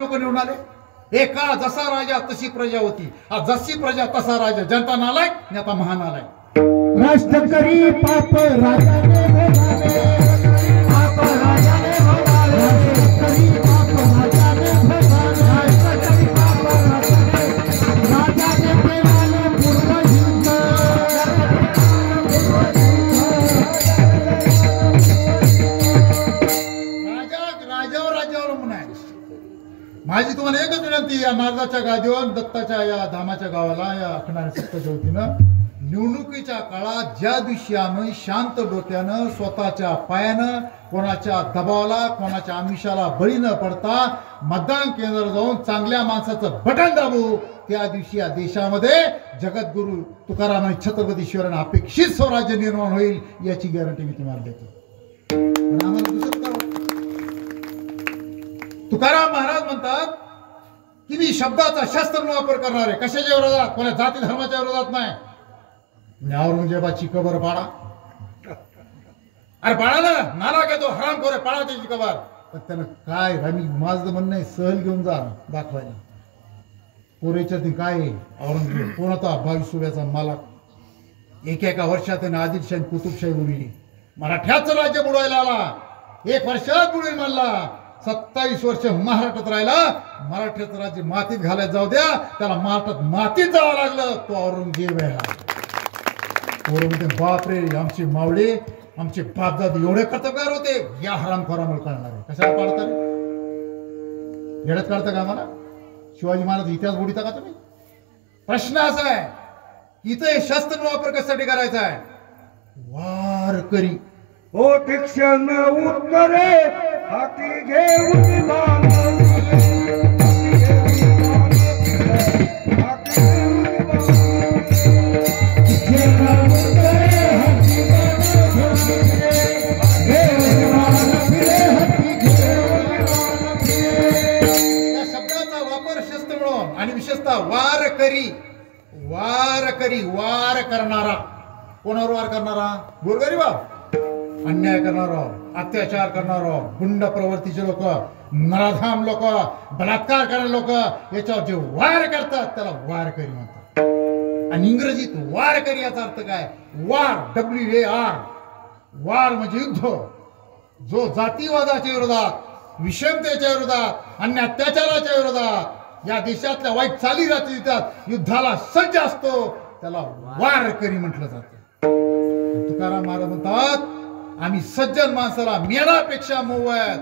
लोक निवडून आले. एका जसा राजा तशी प्रजा होती. जशी प्रजा तसा राजा. जनता नालायक नेता महान नालायक. राष्ट्र करी पाप राजाने भोगावे, पाप राजाने भोगावे, राष्ट्र करी पाप राजाने भोगावे, राष्ट्र करी पाप राजाने केले पूर्वयुद्ध. राजावर म्हणून आहे. माझी तुम्हाला एकच विनंती, या नारदाच्या गादीवर दत्ताच्या या धामाच्या गावाला या अखंडाने सत्तेच्या वतीनं निवडणुकीच्या काळात ज्या दिवशी आम्ही शांत डोक्यानं स्वतःच्या पायानं कोणाच्या दबावाला कोणाच्या आमिषाला बळी न पडता मतदान केंद्रावर जाऊन चांगल्या माणसाचं बटन दाबू, त्या दिवशी या देशामध्ये जगद्गुरु तुकाराम आणि छत्रपती शिवरायांना अपेक्षित स्वराज्य निर्माण होईल याची गॅरंटी मी तुम्हाला देतो. पण आम्हाला दुसरं काय वाटतं? तुकाराम महाराज म्हणतात की मी शब्दाचा शस्त्र वापर करणार आहे. कशाच्या विरोधात? कोणा जाती धर्माच्या विरोधात नाही. औरंगजेबाची कबर पाडा. अरे पाडा ना, नाला घेतो हराम खोरे, पाडा त्याची कबर. पण त्यानं काय, माझं म्हणणं आहे सहल घेऊन जा दाखवायला. पोरेच्या ती काय औरंगजेब कोण होता? 22 सुभ्याचा मालक. एका वर्षात त्याने आदिलशाही कुतुबशाही उडली. मराठ्याचं राज्य बुडवायला आला. 1 वर्षात बुडवी मानला. 27 वर्ष महाराष्ट्रात राहिला. मराठ्याचं राज्य मातीत घालायला जाऊ द्या, त्याला महाराष्ट्रात मातीत जावं लागलं. तो औरंगजेब आहे. म्हणते बापरे, आमचे मावळे आमचे बापदाद एवढे कर्तव्यगार होते. या हरामखोरामुळे कळणार आहे. कशाला पाळता? येड्यात काढता का आम्हाला? शिवाजी महाराज इतिहास बुडीता का तुम्ही? प्रश्न असा आहे, इथं शस्त्र वापर कशासाठी करायचा आहे? वार करी ओ दीक्षण उत्तरे हाती घेऊन बाण. आणि विशेषतः वार करी. वार करी, वार करणारा. कोणावर वार करणारा? गोरगरीबा, अन्याय करणारा, अत्याचार करणारा, गुंड प्रवृत्तीचे लोक, नराधाम लोक, बलात्कार करणारे लोक, याच्यावर जे वार करतात त्याला वार करी म्हणतात. आणि इंग्रजीत वार करी याचा अर्थ काय? वार, WAR. वार म्हणजे युद्ध. जो जातीवादाच्या विरोधात, विषमतेच्या विरोधात, अन्य अत्याचाराच्या विरोधात, या देशातल्या वाईट चालीरीती युद्धाला सज्ज असतो, त्याला वार करी म्हटलं जातं. तुकाराम महाराज म्हणतात, आम्ही सज्जन माणसाला मेणापेक्षा मऊ आहेत.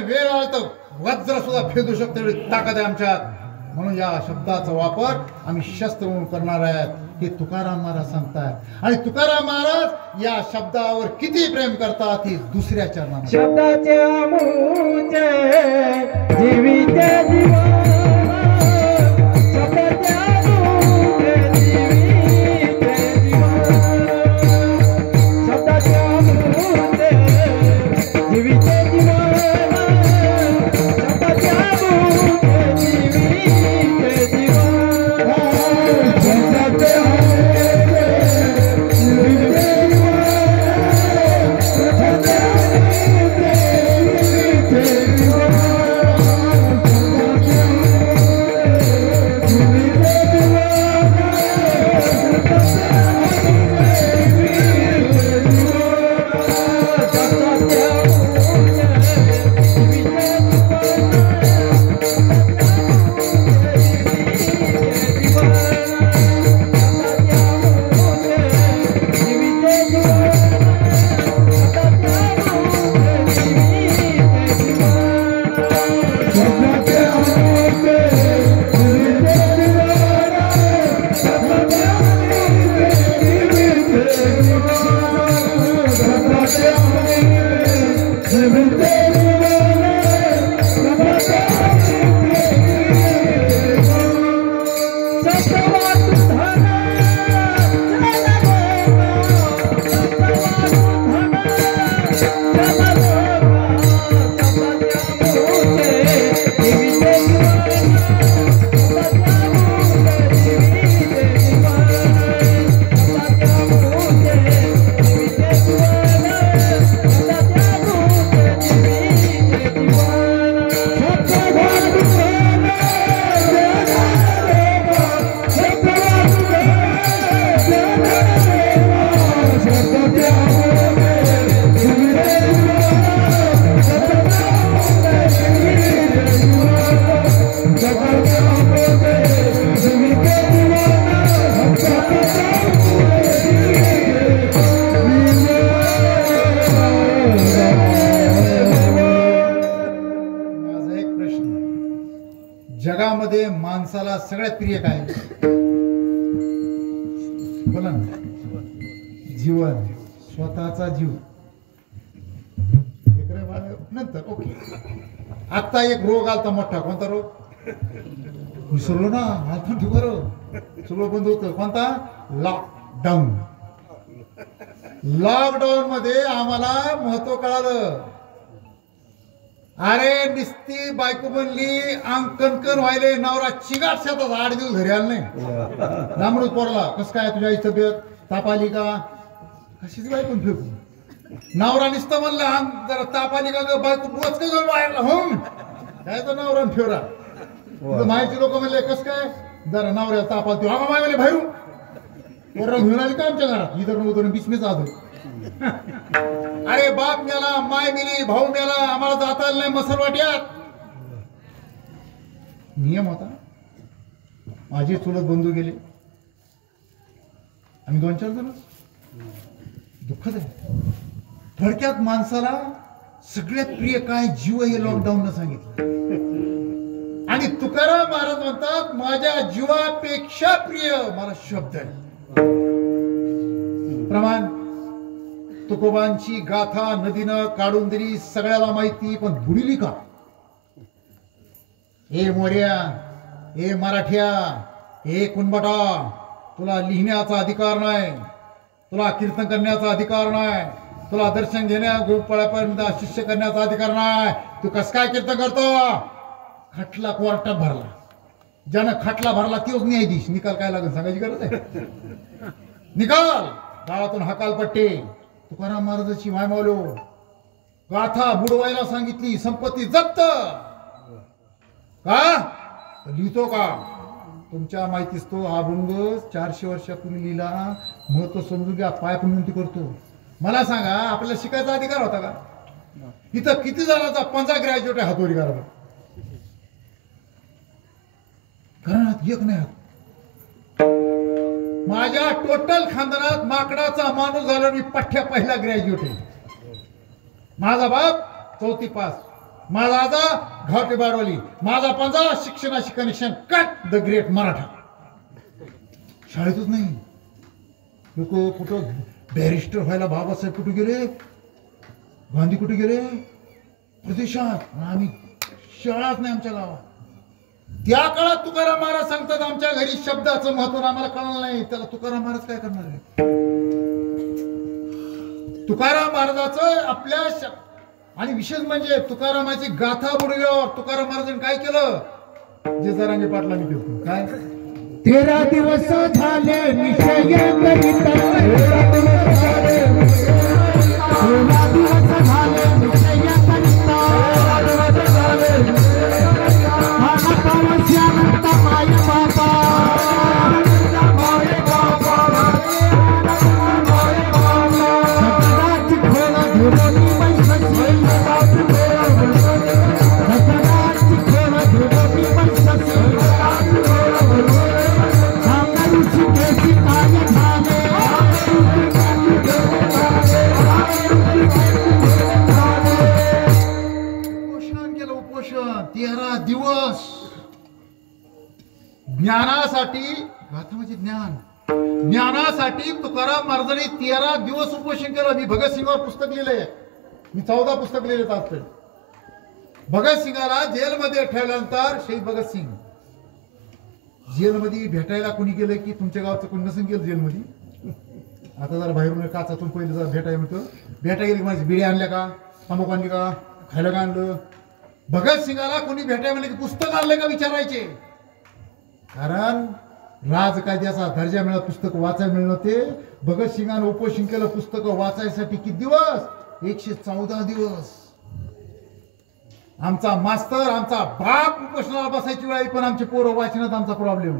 वेळ आला तर वज्र सुद्धा फेदू शकतो एवढी ताकद आहे आमच्यात. म्हणून या शब्दाचा वापर आम्ही शस्त्र म्हणून करणार आहेत, हे तुकाराम महाराज सांगतात. आणि तुकाराम महाराज या शब्दावर किती प्रेम करतात हे दुसऱ्या चरणामध्ये. शब्दाचे अमूल्य जीविते जीवन, शब्दाचे अमूल्य जीविते जीवन, शब्दाचे अमूल्य जीविते जीवन. जगामध्ये माणसाला सगळ्यात प्रिय काय बोला ना? जीवन, स्वतःचा जीव. नंतर ओके. आता एक रोग आलता मोठा. कोणता रोग विसरलो ना? आता ठीक बरोबर सगळं बंद होतं. कोणता? लॉकडाऊन. लॉकडाऊन मध्ये आम्हाला महत्व कळालं. अरे निस्ती बायको बनली, अंग कणकण व्हायले, नवरा चिगाट शेतात 8 दिवस घरी आला नाही. लांबडूच पोरला. कस काय तुझ्या तब्येत? ताप आली का? कशीच बायको फेकू. नवरा नुसतं म्हणलं अंग जरा ताप आली का ग बायको बोच का घेऊन बाहेरला होम काय तर नवरा फेवरा. माहिती लोक म्हणले कस काय जरा नवऱ्या ताप आली. हा माय म्हणले बाहेरून पोरं घेऊन आली का आमच्या घरात? इधर उधरून बिस्मीच आलो. अरे बाप मेला, माय मेली, भाऊ मेला, आम्हाला जाता आलं नाही मसलवाट्यात. नियम होता. माझे चुलत बंधू गेले. आम्ही 2-4 जण. दुःखद आहे. थोडक्यात माणसाला सगळ्यात प्रिय काय? जीव हे लॉकडाऊन न सांगितलं. आणि तुकाराम महाराज म्हणतात माझ्या जीवापेक्षा प्रिय मला शब्द आहे. प्रमाण तुकोबांची गाथा नदीनं काढून दिली, सगळ्याला माहिती, पण बुडिली का? हे मोर्या, हे मराठ्या, हे कुणबटा, तुला लिहिण्याचा अधिकार नाही, तुला कीर्तन करण्याचा अधिकार नाही, तुला दर्शन घेण्या गोपळापर्यंत शिष्य करण्याचा अधिकार नाही. तू कस काय कीर्तन करतो? खटला कोर्टात भरला. ज्यानं खटला भरला तोच न्यायाधीश. निकाल काय लागेल सांगायची गरज आहे? निकाल गावातून हकालपट्टी. तुकाराम महाराजांची मायमावलो गाथा बुडवायला सांगितली, संपत्ती जप्त का? लिहितो का? तुमच्या माहितीच तो हा अभंग 400 वर्षापूर्वी लिहिला. महत्व समजून घ्या. पाय विनंती करतो. मला सांगा आपल्याला शिकायचा अधिकार होता का? इथं किती जणांचा 15 ग्रॅज्युएट आहे हातोरी करायला? घरात एक नाही. माझ्या टोटल खानदानात माकडाचा माणूस झाला मी पठ्ठ्या पहिला ग्रॅज्युएट आहे. माझा बाप 4थी पास, माझा आजा घाटे बारवली, माझा पंजा शिक्षणाशी connection cut the great Maratha. शाळेतच नाही. लोक कुठं बॅरिस्टर व्हायला बाबासाहेब कुठे गेले, गांधी कुठे गेले प्रदेशात. आम्ही शाळाच नाही आमच्या गावात. त्या काळात तुकाराम महाराज सांगतात आमच्या घरी शब्दाचं महत्व आम्हाला कळलं नाही. त्याला तुकाराम महाराज काय करणार आहे? तुकाराम महाराजाचं आपल्या आणि विशेष म्हणजे तुकारामाची गाथा बुडल्यावर तुकाराम महाराजांनी काय केलं? जे जरांगे पाटलांनी केलं. काय? 13 दिवस झाले निश्चय करिता, 13 दिवस झाले निश्चय करिता, माय बाबा ज्ञानासाठी. गाथा म्हणजे ज्ञान. ज्ञानासाठी तुकाराम महाराजांनी 13 दिवस उपोषण केलं. मी भगतसिंगावर पुस्तक लिहिलंय. मी 14 पुस्तक लिहिलेत आजपर्यंत. भगतसिंगाला जेलमध्ये ठेवल्यानंतर शहीद भगतसिंग जेलमध्ये भेटायला कोणी गेलं की तुमच्या गावचं कोणी नसेल गेलं जेलमध्ये? आता जरा बाहेरून काचातून पहिले जरा भेटाय म्हणतो. भेटा गेली माझी बिडी आणल्या का, तंबाखू आणली का, खायला का आणलं. भगतसिंगाला कोणी भेटाय म्हणले की पुस्तक आणलं का विचारायचे. कारण राजकायद्याचा दर्जा मिळत पुस्तक वाचायला मिळणं ते भगतसिंगानं उपोषण केलं पुस्तकं वाचायसाठी. किती दिवस? 114 दिवस. आमचा मास्तर आमचा बाप उपोषणाला बसायची वेळ पण आमचे पोरं वाचनात आमचा प्रॉब्लेम.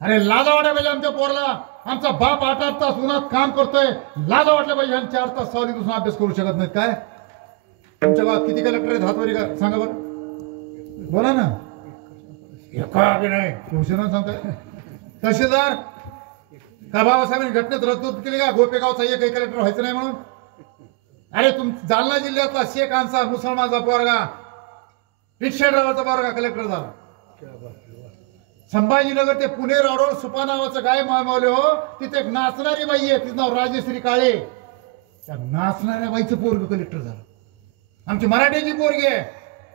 अरे लाजा वाटायला पाहिजे आमच्या पोरला. आमचा बाप 8-8 तास उन्हात काम करतोय, लाजा वाटलं पाहिजे. आणि 4 तास सावलीत बसून अभ्यास करू शकत नाहीत काय? तुमच्या गावात किती कलेक्टर आहेत हातवरी का सांगा बरं, बोला ना. एका बी नाही घोषणा सांगताय. तहसीलदार का बाबासाहेबांनी घटनेत रद्द केली का गोपेगावचा एकही कलेक्टर व्हायचं नाही म्हणून? अरे जालना जिल्ह्यातला शेख अन्सार मुसलमानचा पोरगा, रिक्षा ड्रायव्हरचा पोरगा कलेक्टर झाला. संभाजीनगर ते पुणे रोडवर सुपा नावाचं गाय मामावले हो, तिथे एक नाचणारी बाई आहे, तिचं नाव राजेश्री काळे. त्या नाचणाऱ्या बाईचं पोरग कलेक्टर झालं. आमची मराठीची पोरगी आहे.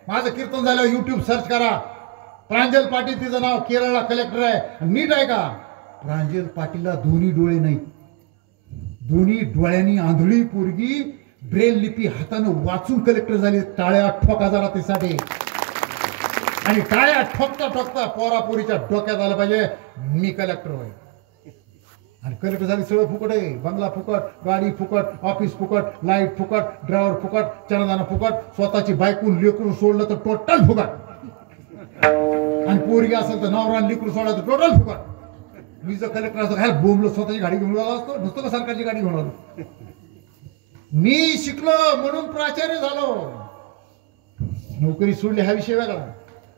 माझं कीर्तन झालं युट्यूब सर्च करा. प्रांजल पाटील तिचं नाव, केरळला कलेक्टर आहे. नीट आहे का? प्रांजल पाटीलला दोन्ही डोळे नाहीत. दोन्ही डोळ्यांनी आंधळी पोरगी ब्रेल लिपी हातानं वाचून कलेक्टर झाली. टाळ्या ठोका जरा त्यासाठी. आणि टाळ्या ठोकता ठोकता पोरापोरीच्या डोक्यात आलं पाहिजे मी कलेक्टर होय. आणि कलेक्टर झाली सगळं फुकट आहे. बंगला फुकट, गाडी फुकट, ऑफिस फुकट, लाईट फुकट, ड्रायव्हर फुकट, चरदाना फुकट, स्वतःची बायकून लेकरून सोडलं तर टोटल फुकट. आणि पोरगी असेल तर नवरा लेकरून सोडलं तर टोटल फुकट. मी जर कलेक्टर असतो काय बोंबलो स्वतःची गाडी घेऊन आलो असतो, नसतो का सरकारची गाडी घेऊन आलो. मी शिकलो म्हणून प्राचार्य झालो. नोकरी सोडली हा विषय वेगळा.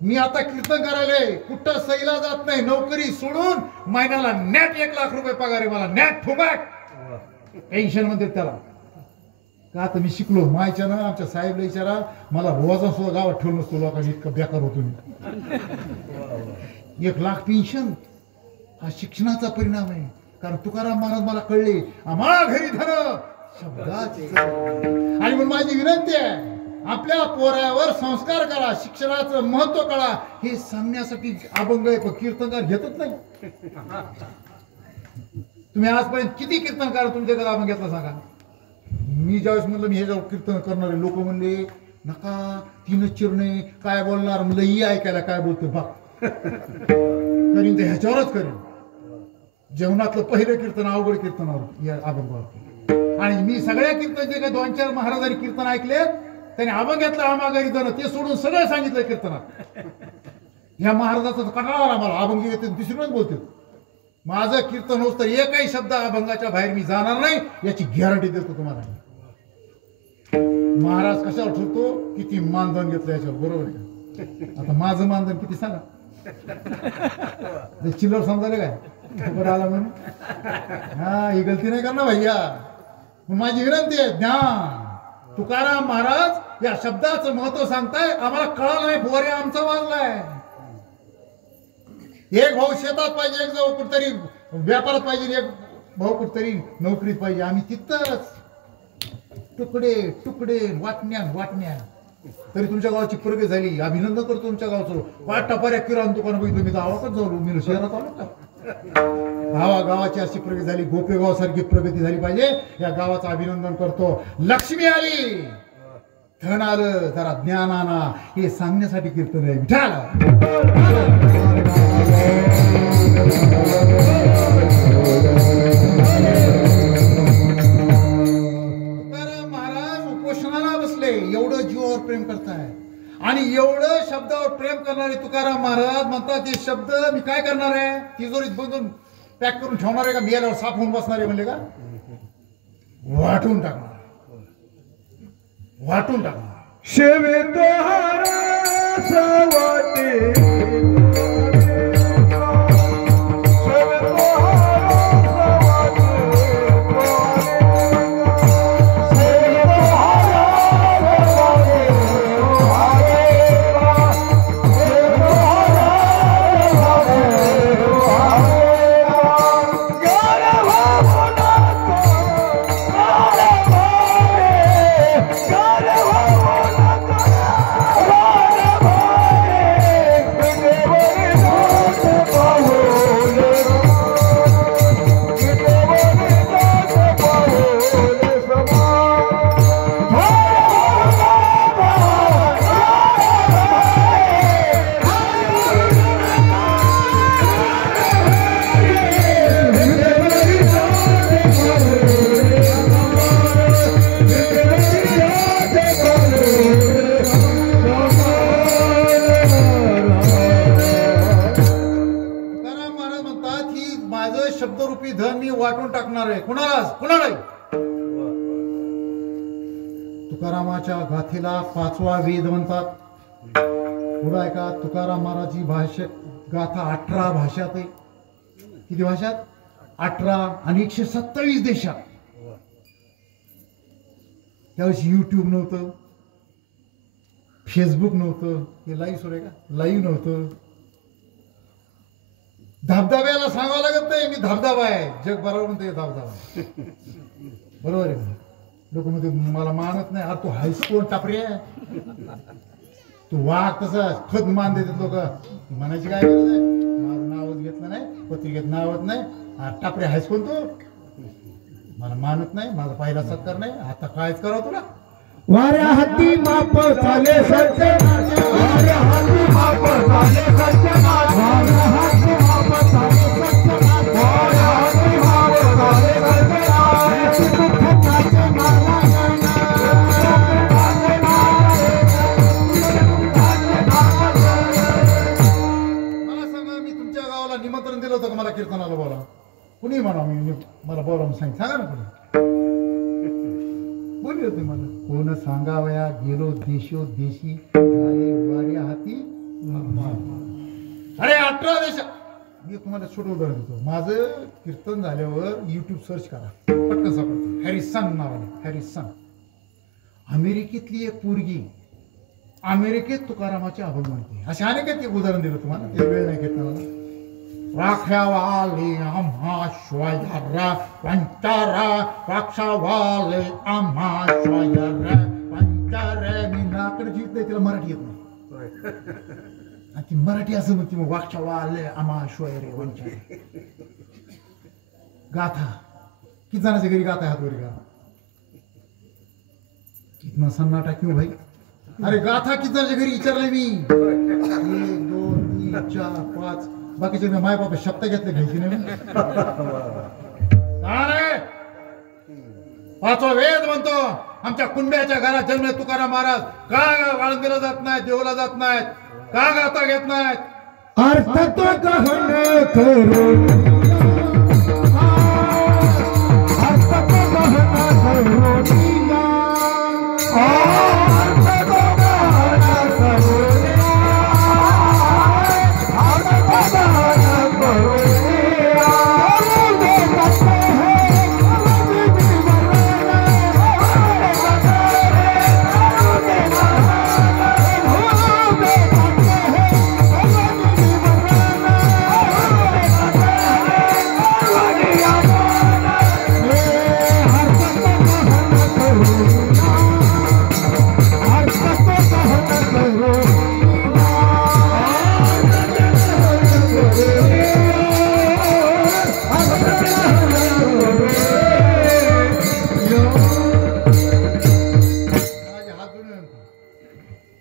मी आता कीर्तन करायला कुठं सैला जात नाही. नोकरी सोडून महिन्याला नॅट 1 लाख रुपये पगार आहे मला. नॅट फुकट. टेन्शन म्हणते त्याला. का तर मी शिकलो. मायच्या ना आमच्या साहेबला विचारा, मला रोजा सुद्धा गावात ठेवून नसतो लोकांनी, इतकं बेकार होतो मी. 1 लाख पेन्शन हा शिक्षणाचा परिणाम आहे. कारण तुकाराम महाराज मला कळले, आम्हा घरी धन शब्दाची. आणि मग माझी विनंती आहे, आपल्या पोरावर संस्कार करा, शिक्षणाचं महत्व कळा, हे सांगण्यासाठी अभंग आहे. पण कीर्तनकार घेतच नाही. तुम्ही आजपर्यंत किती कीर्तनकार तुमच्याकडे अभंग घेतला सांगा. मी ज्यावेळेस म्हणलं मी ह्याच्यावर कीर्तन करणारे लोक म्हणले नका, 3 चिरणे काय बोलणार. म्हणलं ही ऐकायला काय बोलतो बा. करीन ते ह्याच्यावरच करीन. जेवणातलं पहिलं कीर्तन अवघड कीर्तनावर या अभंगावर. आणि मी सगळ्या कीर्तनचे काही 2-4 महाराजांनी कीर्तन ऐकले, त्याने अभंगातलं आमाघारी जण ते सोडून सगळं सांगितलं कीर्तनात. ह्या महाराजाचा कटाळा आला मला. अभंग येते दुसरीच बोलते. माझं कीर्तन होत तर एकही शब्द अभंगाच्या बाहेर मी जाणार नाही याची गॅरंटी देतो तुम्हाला. महाराज कशावर ठरतो? किती मानधन घेतलं याच्यावर. बरोबर आहे. आता माझं मानधन किती सांगा. चिल्लर समजायला काय बरं आला म्हणून. हा ही गलती नाही करणार भैया. माझी विनंती आहे, ज्ञान तुकाराम महाराज या शब्दाचं महत्व सांगताय. आम्हाला कळलं नाही, बोरे आमचा वाजलाय. एक भाऊ शेतात पाहिजे, एक भाऊ कुठतरी व्यापारात पाहिजे, एक भाऊ कुठतरी नोकरीत पाहिजे. आम्ही तिथंच तुकडे तुकडे वाटण्या वाटण्या. तरी तुमच्या गावाची प्रगती झाली. अभिनंदन करतो तुमच्या गावचं. वाटापर्या किराणा दुकान बघितलं मी तर गावातच जाऊ. मी शहरात आलो का? गावाची अशी प्रगती झाली. गोपेगाव सारखी प्रगती झाली पाहिजे. या गावाचं अभिनंदन करतो. लक्ष्मी आली, धन आलं, जरा ज्ञान आणा, हे सांगण्यासाठी कीर्तन आहे. तुकाराम महाराज उपोषणाला बसले. एवढं जीवावर प्रेम करताय आणि एवढं शब्दावर प्रेम करणारे तुकाराम महाराज म्हणतात, हे शब्द मी काय करणार आहे? तिजोरीत बंधून पॅक करून ठेवणार आहे का? बियाल्यावर साफ होऊन बसणार आहे म्हणले का? वाटून टाकणार, वाटून टाकणार. शेवे तोहारा सवाटे आहे कुणाला तुकारामाच्या गाथेला 5वा वेद म्हणतात. पुढं आहे का तुकाराम महाराजची भाषा गाथा 18 भाषात आहे. किती भाषात? 18 आणि 127 देशात. त्यावेळेस युट्यूब नव्हतं, फेसबुक नव्हतं, हे लाईव्ह सुरू आहे का? लाईव्ह नव्हतं. धबधब्याला सांगावं लागत नाही मी धबधबा आहे, जग बरोबर म्हणते धबधबा. बरोबर आहे. लोक म्हणते मला मानत नाही. अरे तू हायस्कूल टापरी आहे, तू वाघ तसं खत मान देतात लोक. म्हणायची काय गरज आहे? माझं नावच घेतलं नाही, पत्रिकेत नावच नाही, टापरे हायस्कूल तू. मला मानत नाही, माझा पहिला सत्कार नाही. आता कायच करावं तुला? वाऱ्या हाती माप झाले सत्य, वाऱ्या हाती माप झाले सत्य, वाऱ्या हाती माप झाले सत्य, वाऱ्या हाती माप झाले सत्य. दुःखाचे मला सांगा, मी तुमच्या गावाला निमंत्रण दिलं होतं का मला कीर्तनाला बोला? कुणी म्हणा मी मला बोला म्हणून सांगा ना. कुणी बोलली होती मला? कोण सांगावया गेलो देशोदेशी झाले वाऱ्या हाती. अरे 18 देशात. मी तुम्हाला छोटं उदाहरण देतो. माझं कीर्तन झाल्यावर युट्यूब सर्च करा, पटकन सापडतं. हॅरिसन नावाने, हॅरिसन. अमेरिकेतली एक पोरगी अमेरिकेत तुकारामाचे अभंग म्हणते. असे अनेक उदाहरण दिलं तुम्हाला, ते वेळ नाही घेतला मला. राखावाले आम्हा श्वयारा पंचारा, राक्षावाले आम्हा श्वयारा पंचारा. मी नाकडे जीत नाही, तिला मराठी येत नाही. आणि ती मराठी असं म्हणते मग, वाक्षावाले आम्हा श्वयरे वंचारे. गाथा किती जणांच्या घरी गाथा हात वरी का? कितना सन्नाटा क्यों भाई? अरे गाथा किती जणांच्या घरी विचारलंय मी. 1 2 3 4 5. बाकीचे माय बाबा शब्द घेतले घ्यायची नाही. 5वा वेद म्हणतो आमच्या कुंड्याच्या घरात जन्मले तुकाराम महाराज. का वाळंदीला जात नाहीत, देवला जात नाहीत, का गाता घेत नाहीत? अर्थ तो गहन करो, अर्थ तो गहन करो दिया, अर्थ तो गहन करो दिया, अर्थ तो गहन करो दिया. बोलते हैं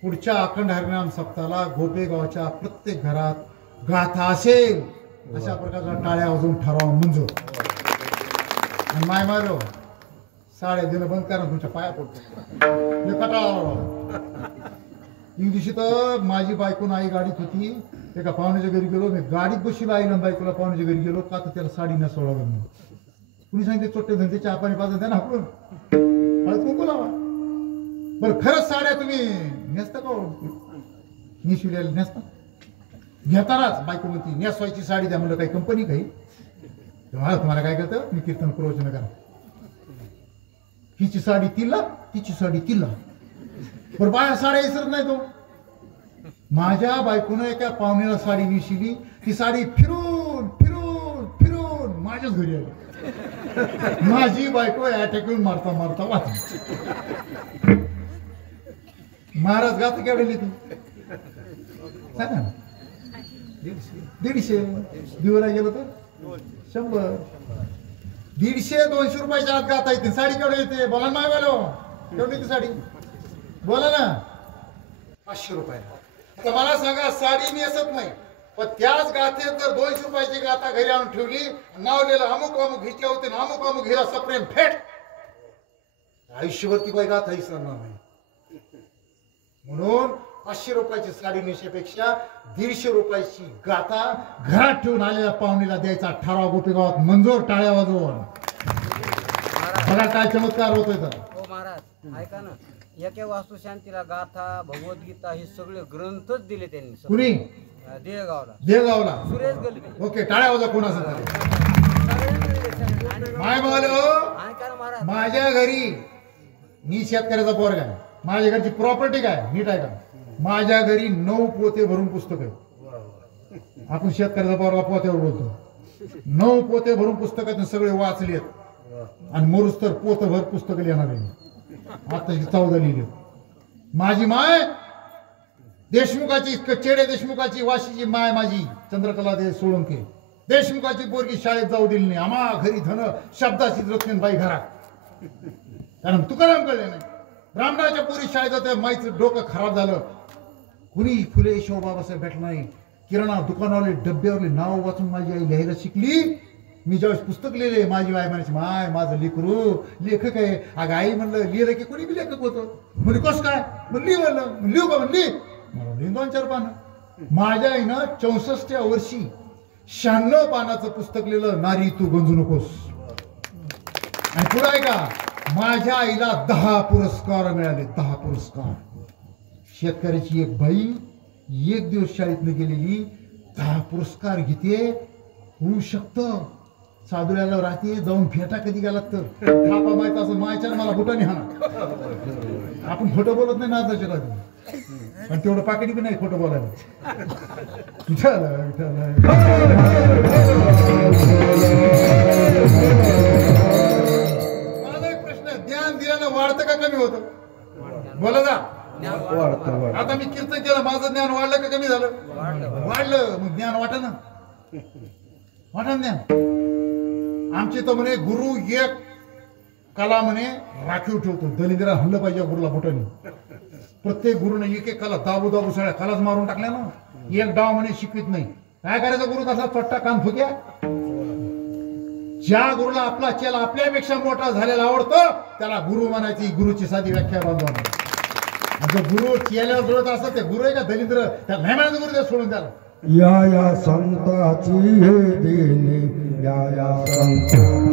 पुढच्या अखंड हरिनाम सप्ताहाला गोपेगावच्या प्रत्येक घरात गाथा असेल अशा प्रकारचा टाळ्या वाजवून ठराव मंजूर. आणि माय मारो साड्या देणं बंद करा, तुमच्या पाया पडतो. मी कटाळा. एक दिवशी तर माझी बायकोन आई गाडीत होती, एका पाहुण्याच्या घरी गेलो. मी गाडीत बसला आईला बायकोला पाहुण्याच्या घरी गेलो. का तर त्याला साडी नसवला म्हणून. कुणी सांगितले चोट्टे धंदे चहा पाणी पाजून द्या ना आपण हळद कुंकू लावा. बरं खरंच साड्या तुम्ही नेसता का? नेसविलेल्या नेसता? घेतानाच बायको म्हणती नेसवायची साडी द्या. म्हणलं काही कंपनी काही? तेव्हा तुम्हाला काय करतं, मी कीर्तन प्रवचन करा. हिची साडी तिला, तिची साडी तिला. बरं बाया साड्या विसरत नाही तो. माझ्या बायकोनं एका पाहुण्याला साडी नेसली. ती साडी फिरून फिरून फिरून माझ्याच घरी आली. माझी बायको अटॅक येऊन मारता मारता वाचली. महाराज गात केवढे लिहिते सांगा ना? 150. दिवरा गेलो तर 100. 150-200 रुपयाच्या आत गाता येते. साडी केवढे येते बोला ना? केवढी येते साडी बोला ना? 500 रुपये. तर मला सांगा साडी नेसत नाही, पण त्याच गाथेत जर 200 रुपयाची गाथा घरी आणून ठेवली, नाव लिहिलं अमुक अमुक हिच्या होते ना अमुक अमुक हिरा सप्रेम फेट, आयुष्यभर ती बाई गाथा विसरणार नाही. म्हणून 500 रुपयाची साडी नेसण्यापेक्षा 150 रुपयाची गाथा घरात ठेवून आलेल्या पाहुणीला द्यायचा ठराव गोपेगावात मंजूर. टाळ्या वाजवून. बघा काय चमत्कार होतोय तर. हो महाराज ऐका ना, एका वास्तुशांतीला गाथा भगवद्गीता हे सगळे ग्रंथच दिले त्यांनी कुणी देहगावला देवगावला. सुरेश गलबे. ओके टाळ्या वाजा कोणाचं माय बोल ऐका ना महाराज, माझ्या घरी मी शेतकऱ्याचा पोरगा आहे. माझ्या घरची प्रॉपर्टी काय नीट आहे का? माझ्या घरी 9 पोते भरून पुस्तक आहे. आपण शेतकऱ्याचा पोरगा पोत्यावर बोलतो. 9 पोते भरून पुस्तक सगळे वाचलेत आणि मोरूस तर पोतभर पुस्तक लिहिणार आहे. आता 14 लिहिली. माझी माय देशमुखाची चेडे देशमुखाची वाशीची माय माझी चंद्रकला दे सोळंके देशमुखाची पोरगी शाळेत जाऊ दिली नाही. आम्हा घरी धन शब्दाची रत्नबाई घरात. कारण तुकाराम कळले नाही. ब्राह्मणाच्या पोरी शाळेत जाते. माईचं डोकं खराब झालं. कुणी फुले बाबासाहेब भेटला नाही. किराणा दुकानावरले डब्यावरले नाव वाचून माझी आई लिहायला शिकली. मी ज्यावेळेस पुस्तक लिहिले माझी आई म्हणायची माय माझं लेकरू लेखक आहे. अगं आई म्हणलं लिहिलं की कोणी बी लेखक होतं. म्हणजे कसं काय लिहि म्हणलं. लिहू का म्हणली. मला लिहिन 2-4 पानं. माझ्या आईनं 64व्या वर्षी 96 पानाचं पुस्तक लिहिलं नारी तू गंजू नकोस. आणि पुढे आहे का माझ्या आईला 10 पुरस्कार मिळाले. 10 पुरस्कार. शेतकऱ्याची एक बाई 1 दिवस शाळेत न गेलेली 10 पुरस्कार घेते. होऊ शकतं साधुऱ्याला राहते जाऊन फेटा कधी गेलात तर थापा माहित असं मायच्या मला बुटाने हाना. आपण खोटं बोलत नाही नाचाच्या कधी पण तेवढं पाकिटी बी नाही खोटं बोलायला. माझा एक प्रश्न ज्ञान दिल्यानं वाढतं का कमी होतं? बोला जा. आता मी कीर्तन केलं माझं ज्ञान वाढलं का कमी झालं? वाढलं. मग ज्ञान वाटत ना वाटत ज्ञान. आमचे तर म्हणे गुरु एक कला म्हणे राखीव ठेवतो. दलिंद्रा हल्लं पाहिजे गुरुला बोटाने. प्रत्येक गुरुने एक कला दाबू दाबू सगळ्या कलाच मारून टाकल्या ना. एक डाव म्हणे शिकवित नाही. काय करायचं गुरु तसा चट्टा कान फुक्या. ज्या गुरुला आपला चेला आपल्यापेक्षा मोठा झालेला आवडतो त्याला गुरु म्हणायची. गुरुची साधी व्याख्या बांधवा. जो गुरु चेल्यावर जुळत असतात ते गुरु आहे का दलिंद्र त्याला नाही म्हणायचं गुरु द्या सोडून त्याला. या संताची हे देणे या संताची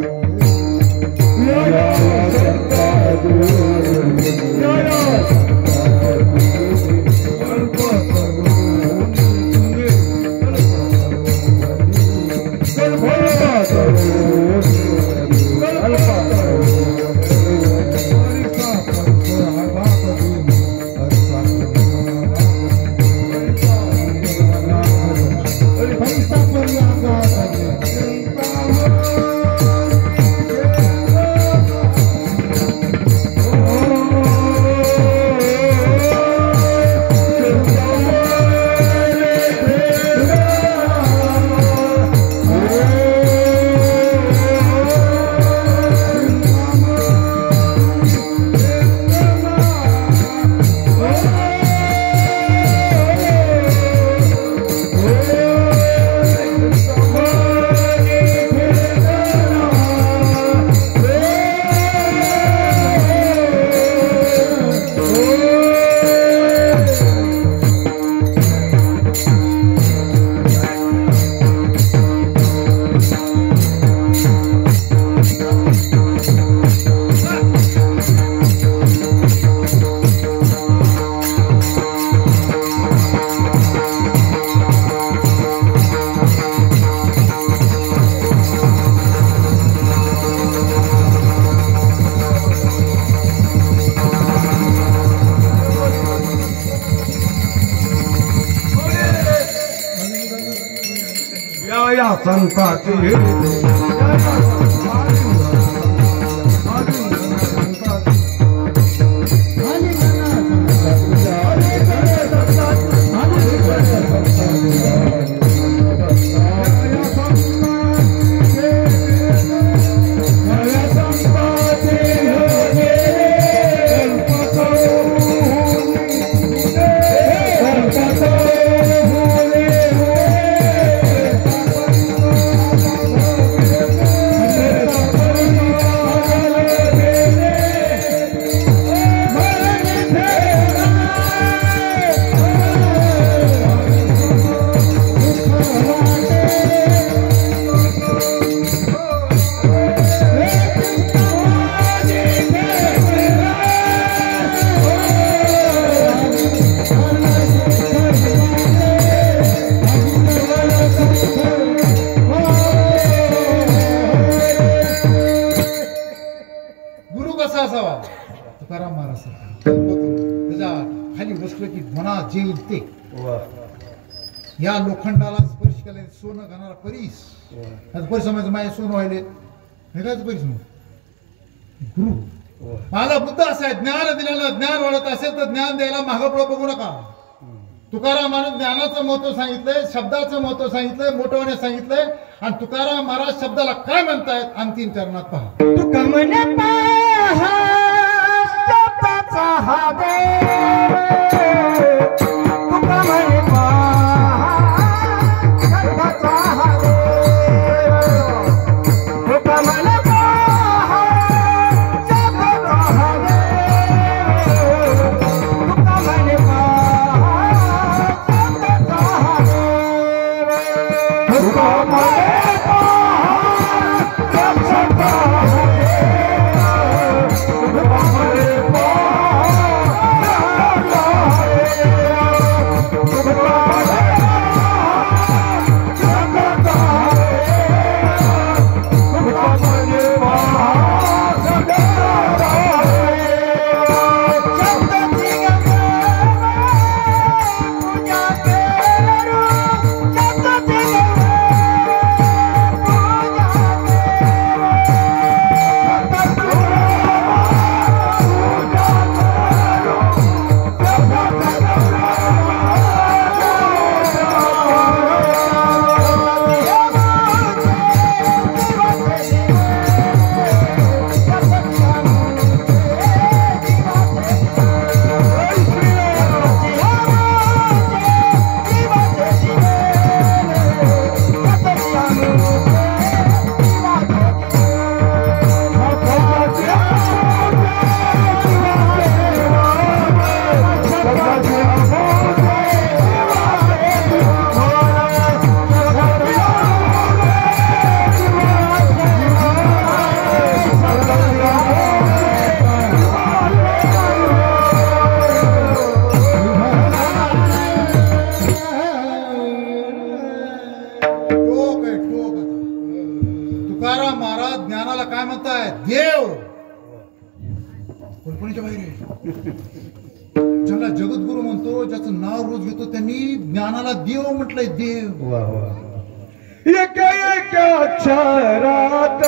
या संताची हे त्याच्या खाली बसलं की मना जे येईल ते. या लोखंडाला स्पर्श केल्याने सोनं घालणारा परीस. परीस समजायचं माझे सोनं व्हायले हे कायच परीस मग गुरु. मला बुद्ध असं आहे, ज्ञान दिलेलं ज्ञान वाढत असेल तर ज्ञान द्यायला मागं पुढं बघू नका. तुकारामानं ज्ञानाचं महत्व सांगितलंय, शब्दाचं महत्व सांगितलंय, मोठवणे सांगितलंय. आणि तुकाराम महाराज शब्दाला काय म्हणतायत अंतिम चरणात पहा. तुका म्हणे पहा शब्दाचा हा देव, तुका म्हणे पहा शब्दाचा हा देव, तुका म्हणे पहा शब्दाचा हा देव, तुका म्हणे पहा शब्दाचा हा देव, तुका म्हणे कल्पनेच्या बाहेर आहे. ज्याला जगद्गुरु म्हणतो, ज्याचं नाव रोज घेतो, त्यांनी ज्ञानाला देव म्हटलंय. देव एका एका अक्षरात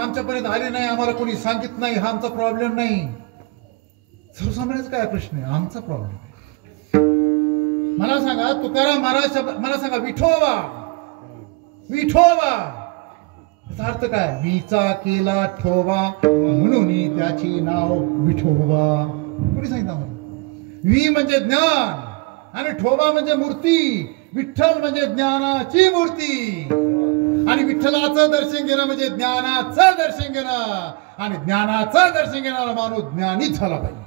आमच्यापर्यंत आले नाही, आम्हाला कोणी सांगित नाही. हा आमचा प्रॉब्लेम नाही. सर्वसामान्याचा काय प्रश्न आहे? आमचा प्रॉब्लेम आहे. मला सांगा, तुकाराम महाराज मला सांगा, विठोबा विठोबा याचा अर्थ काय? वीचा केला ठोबा म्हणून त्याचे नाव विठोबा. कोणी सांगितलं मला? वी म्हणजे ज्ञान आणि ठोबा म्हणजे मूर्ती. विठ्ठल म्हणजे ज्ञानाची मूर्ती. आणि विठ्ठलाचं दर्शन घेणं म्हणजे ज्ञानाचं दर्शन घेणं. आणि ज्ञानाचं दर्शन घेणारा माणूस ज्ञानीच झाला पाहिजे.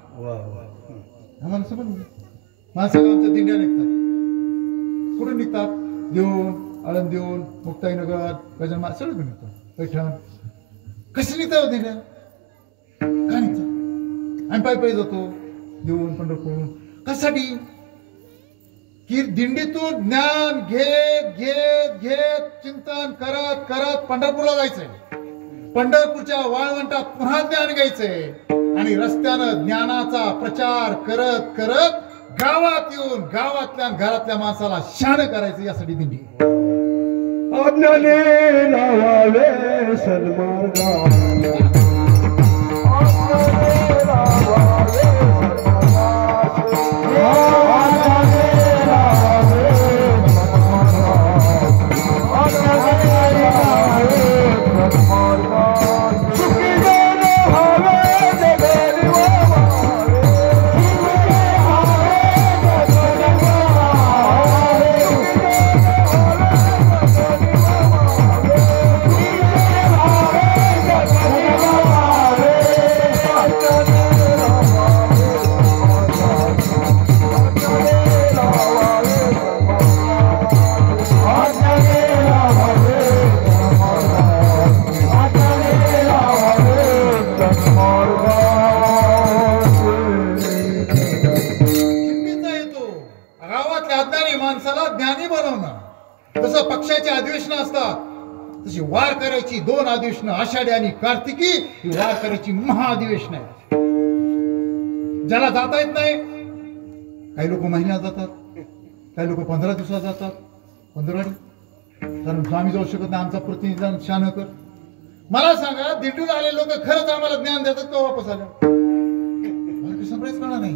आम्हाला समजलं. माणसाला आमच्या दिंड्या निघतात. कुठून निघतात? देऊन, आळंद देऊन, मुक्ताईनगर, गजन सगळं निघतात. पैठण. कशी निघतात दिंड्या? काय निघतात? आम्ही पायी पायी जातो. देऊन, पंढरपूर. कशासाठी? की दिंडीतून ज्ञान घेत घेत घेत चिंतन करत करत पंढरपूरला जायचंय. पंढरपूरच्या वाळवंटात पुन्हा ज्ञान घ्यायचंय. आणि रस्त्यानं ज्ञानाचा प्रचार करत करत गावात येऊन गावातल्या घरातल्या माणसाला शान करायचं. यासाठी दिंडी. अज्ञाने लावावे सन्मार्गा. वार करायची 2 अधिवेशन आषाढी आणि कार्तिकी ही वार करायची महाअधिवेशन आहे. ज्याला जाता येत नाही, काही लोक महिन्यात जातात, काही लोक 15 दिवसात जातात, 15 कारण आम्ही जाऊ शकत नाही. आमचा प्रतिनिधी शान कर. मला सांगा, दिंडूला आले लोक खरंच आम्हाला ज्ञान देतात का वापस आल्या? मला काही समजायच कळणार नाही.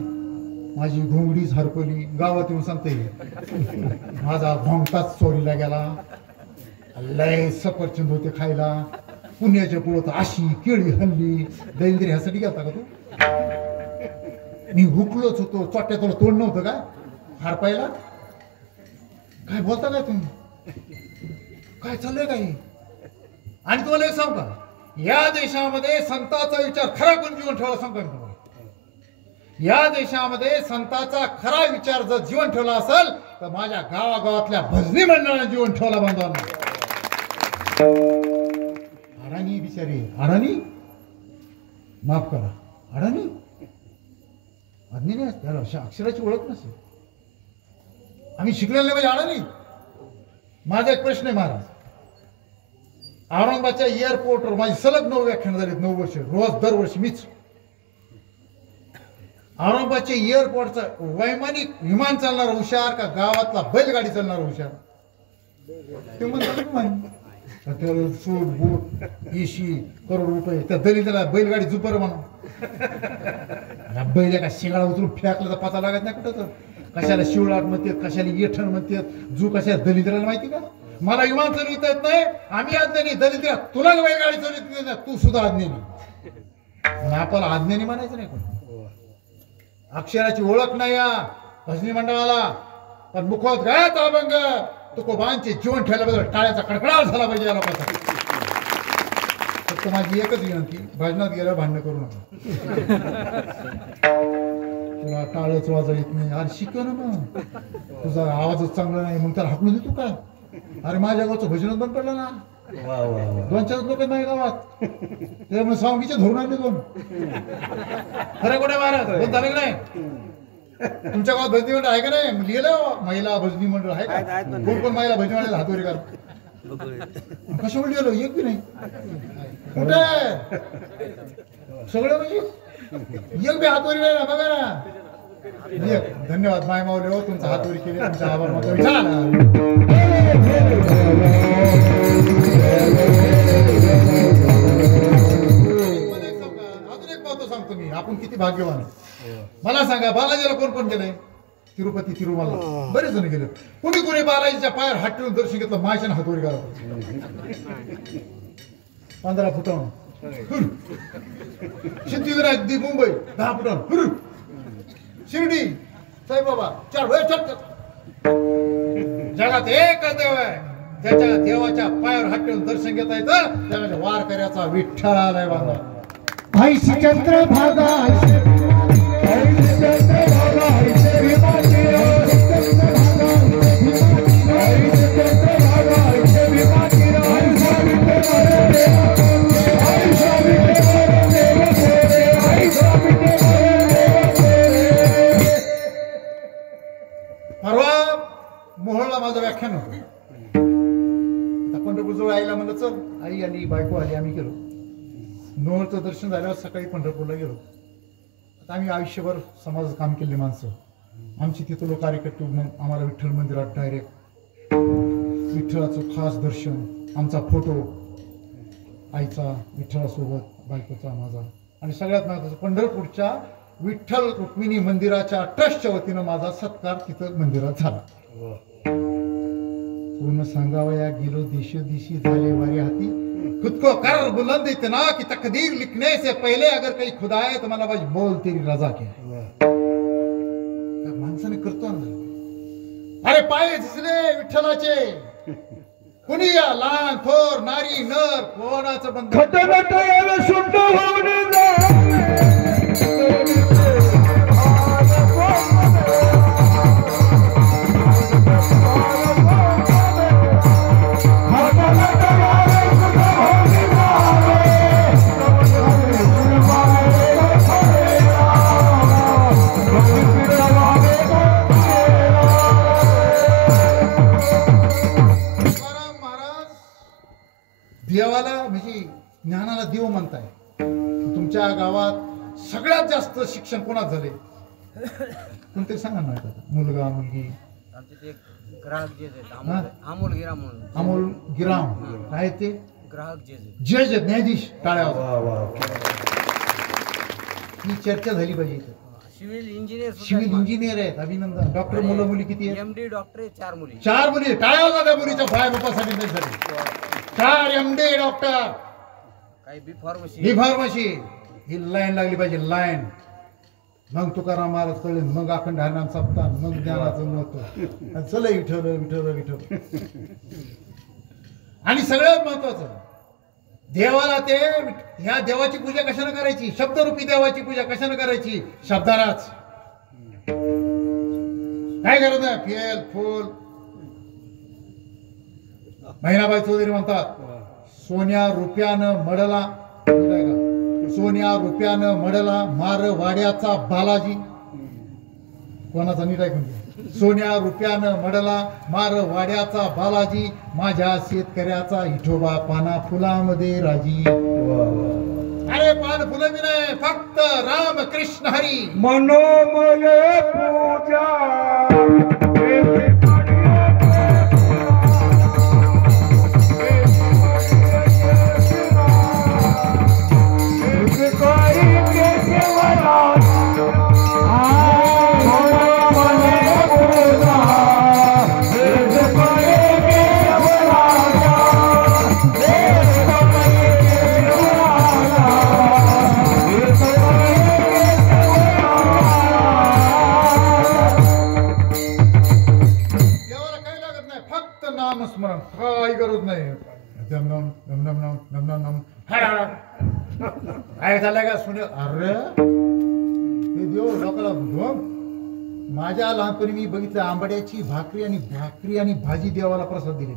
माझी घोंगडीच हरपली, गावात येऊन सांगते माझा भोंगताच चोरीला गेला, लय सफरचंद होते खायला, पुण्याच्या पुढं अशी केळी हल्ली, दैंद्री ह्यासाठी गेलता का तू? मी हुकलोच होतो, चोट्या तुला तोंड नव्हतं का हरपायला? काय बोलता काय तुम्ही? काय चाललंय काही? आणि तुम्हाला एक सांगू का, या देशामध्ये संताचा विचार खरा कोण जीवन ठेवला सांगतो मी तुम्हाला. या देशामध्ये संताचा खरा विचार जर जीवन ठेवला असेल तर माझ्या गावागावातल्या भजनी मंडळाने जीवन ठेवला बांधवांना. अडाणी बिचारी, अडाणी माफ करा, अडाणी अज्ञानी त्याला अक्षराची ओळख नसेल. आम्ही शिकलेले म्हणजे अडाणी. माझा एक प्रश्न आहे महाराज, औरंगाबादच्या एअरपोर्टवर माझी सलग 9 व्याख्यान झाली, 9 वर्ष, रोज दरवर्षी मीच. औरंगाबादच्या एअरपोर्टचं वैमानिक विमान चालणार हुशार का गावातला बैलगाडी चालणार हुशार? ते म्हणतात सूट बूट एशी करोड रुपये, त्या दलिताला बैलगाडी जुपर म्हणा. बैल का शिंगाळा उचलून फेकला तर पता लागत नाही कुठं. तर कशाला शिवलाट म्हणतात, कशाला येठण म्हणतात, जू कशाला दलिताला माहिती का? मला विमान चालविता येत नाही, आम्ही अज्ञानी. दलित तुला बैलगाडी चालवित नाही, तू सुद्धा अज्ञानी. आपल्याला अज्ञानी म्हणायचं नाही कोण. अक्षराची ओळख नाही या भजनी मंडळाला, पण मुखोत गायत अभंग तुकोबांचे जीवन ठेवल्याबद्दल टाळ्याचा कडकडाट झाला पाहिजे या लोकांचा. फक्त माझी एकच विनंती, भजनात गेल्यावर भांडणं करू नका. तुला टाळच वाजव येत नाही, अरे शिकव ना मग. तुझा आवाजच चांगला नाही मग त्याला हाकलून देतो का? अरे माझ्या गावचं भजनच बंद पडलं ना. 2-4 लोक नाही गावात, त्यामुळे सावंगीचे धरून आणले 2. खरं कुठे महाराज बंद झाले का नाही? तुमच्या गावात भजनी मंडळ आहे का नाही? लिहिलं महिला भजनी मंडळ आहे का? कोण महिला भजनी मंडळ हातोरी कर कशावर लिहिलं? एक बी नाही. कुठे सगळं म्हणजे एक बी हातोरी नाही ना. बघा ना. धन्यवाद माय माऊली हो, तुमचा हातोरी केली, तुमचा आभार मानतो. अजून एक महत्व सांगतो मी, आपण किती भाग्यवान. मला सांगा, बालाजीला कोण कोण गेलंय? तिरुपती तिरुमला बरेच जण गेले. कोणी कोणी बालाजीच्या पायावर हात ठेवून दर्शन घेतलं, मायच्या हातोरी करा. 15 फुटावून सिद्धिविनायक दी मुंबई 10 फुटावून शिर्डी साईबाबा 4 वेळ. जगात एकच देव आहे ज्याच्या देवाच्या पायावर हात ठेवून दर्शन घेता येतं, त्यामध्ये वार करायचा विठ्ठल आहे बाबा. ऐशी चंद्र भागा परवा मोहोळला माझं व्याख्यान होतं. पंढरपूर जवळ आईला म्हणलं चल, आई आली, बायको आली, आम्ही गेलो. मोहोळचं दर्शन झाल्यावर सकाळी पंढरपूरला गेलो. आता आम्ही आयुष्यभर समाजाचं काम केले माणसं. आमची तिथं लोक कार्यकर्ते मग आम्हाला विठ्ठल मंदिरात डायरेक्ट विठ्ठलाचं खास दर्शन, आमचा फोटो आईचा विठ्ठलासोबत, बायकोचा माझा, आणि सगळ्यात महत्त्वाचं पंढरपूरच्या विठ्ठल रुक्मिणी मंदिराच्या ट्रस्टच्या वतीनं माझा सत्कार तिथं मंदिरात झाला. पूर्ण सांगावया गेलो देशोदिशी झाले वारे हाती, खुद को कर बुलंद इतना कि तकदीर लिखने से पहले अगर काही खुदा है तो मला बस बोल तेरी रजा क्या. माणसाने करतो ना. अरे पाय झिजले विठ्ठलाचे, कुणी या लहान थोर नारी नर कोणाचं बंद ज्ञानाला देव म्हणताय. तुमच्या गावात सगळ्यात जास्त शिक्षण कोणात झाले कोणतरी सांगा ना. मुलगा मुलगी आमचे ते ग्राहक जे आहेत अमोल गिराम म्हणून. अमोल गिराम काय ते ग्राहक जे जज आहेत, न्यायाधीश. टाळ्या ही चर्चा झाली पाहिजे इथं. सिव्हिल इंजिनियर सिव्हिल इंजिनियर आहेत, अभिनंदन. डॉक्टर मुलं मुली किती आहेत? एमडी डॉक्टर आहे 4 मुली. 4 मुली. टाळ्या वाजवा त्या मुलीच्या भाई बापासाठी त्यांच्यासाठी. 4 MD डॉक्टर, काही बी फार्मसी. ही फार्मसी. ही लाईन लागली पाहिजे, लाईन. मग तुकाराम महाराज कळले, मग अखंड हरिनाम सप्ताह, मग ज्ञानाचं महत्व. चल विठ्ठल विठ्ठल विठ्ठल. आणि सगळ्यात महत्वाचं देवाला ते ह्या देवाची पूजा कशाने करायची? शब्दरूपी देवाची पूजा कशाने करायची? शब्दालाच. काय करत आहे? फेल फूल. महिनाबाई चौधरी म्हणतात सोन्या रुपयानं मडला, सोन्या रुपयानं मडला मारवाड्याचा बालाजी. कोणाचा नीट ऐकून घ्या. सोन्या रुपयानं मडला मारवाड्याचा बालाजी, माझ्या शेतकऱ्याचा विठोबा पाना फुलामध्ये राजी. अरे पान फुलं बी नाही, फक्त राम कृष्ण हरी. मनोमय पूजा नामस्मरण. काही गरज नाही. काय झालंय का सुने? अरे हे देव लोकांना माझ्या लहानपणी मी बघितलं आंबाड्याची भाकरी आणि भाजी देवाला प्रसाद दिली.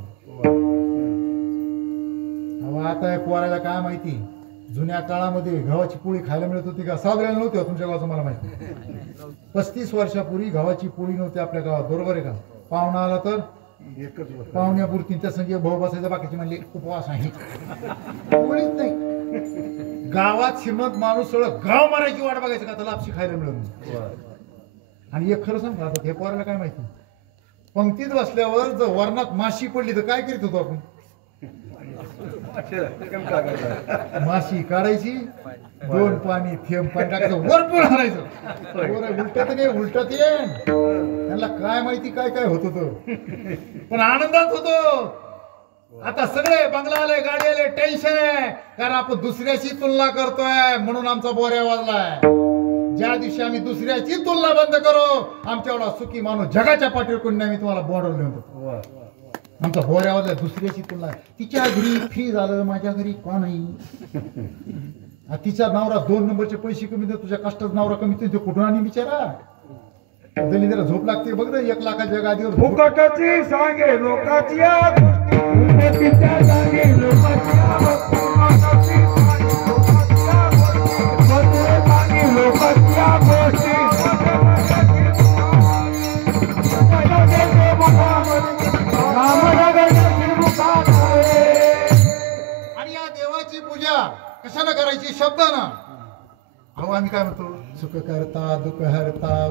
आता पोरायला काय माहिती, जुन्या काळामध्ये गव्हाची पोळी खायला मिळत होती का? साजऱ्याला नव्हती तुमच्या गावाचं मला माहिती. 35 वर्षापूर्वी गव्हाची पोळी नव्हती आपल्या गावात, बरोबर आहे का? पाहुणा आला तर पाहुण्यापुरती त्या संजय भाऊ बसायचा, बाकीचे म्हणले उपवास आहे. पोळीच नाही. गावात श्रीमंत माणूस सगळं गाव मारायची वाट बघायचं का त्याला लापशी खायला मिळत. आणि एक खरं सांग आता हे पोराला काय माहिती, पंक्तीत बसल्यावर जर वरणात माशी पडली तर काय करीत होतो आपण? माशी काढायची, 2 पाणी थेंब पाणी टाकायचं, वरपूर हाणायचं. उलटत नाही, उलटत येईन. त्यांना काय माहिती काय काय होत होतं, पण आनंदात होतो. आता सगळे बंगला आले, गाडी आले, टेन्शन आहे कारण आपण दुसऱ्याची तुलना करतोय म्हणून आमचा बोऱ्या वाजलाय. ज्या दिवशी आम्ही दुसऱ्याची तुलना बंद करू, आमच्या एवढा सुखी माणूस जगाच्या पाठीवर कोणी आम्ही तुम्हाला बोर्डवले होतो. आमचा बोऱ्या वाजलाय दुसऱ्याची तुलना. तिच्या घरी फ्री झालं, माझ्या घरी का नाही? तिचा नवरा 2 नंबरचे पैसे कमी देतो, तुझ्या कष्टाचा नवरा कमी देतो, कुठून आणि बिचारा दलिंद्र झोप लागते बघ रे. 1 लाखाच्या गादीवर फुकटची सांगे लोकाची सांगे आणि या देवाची पूजा कशाला करायची? शब्दानं. अहो आम्ही काय म्हणतो, सुख करता दुःख हरता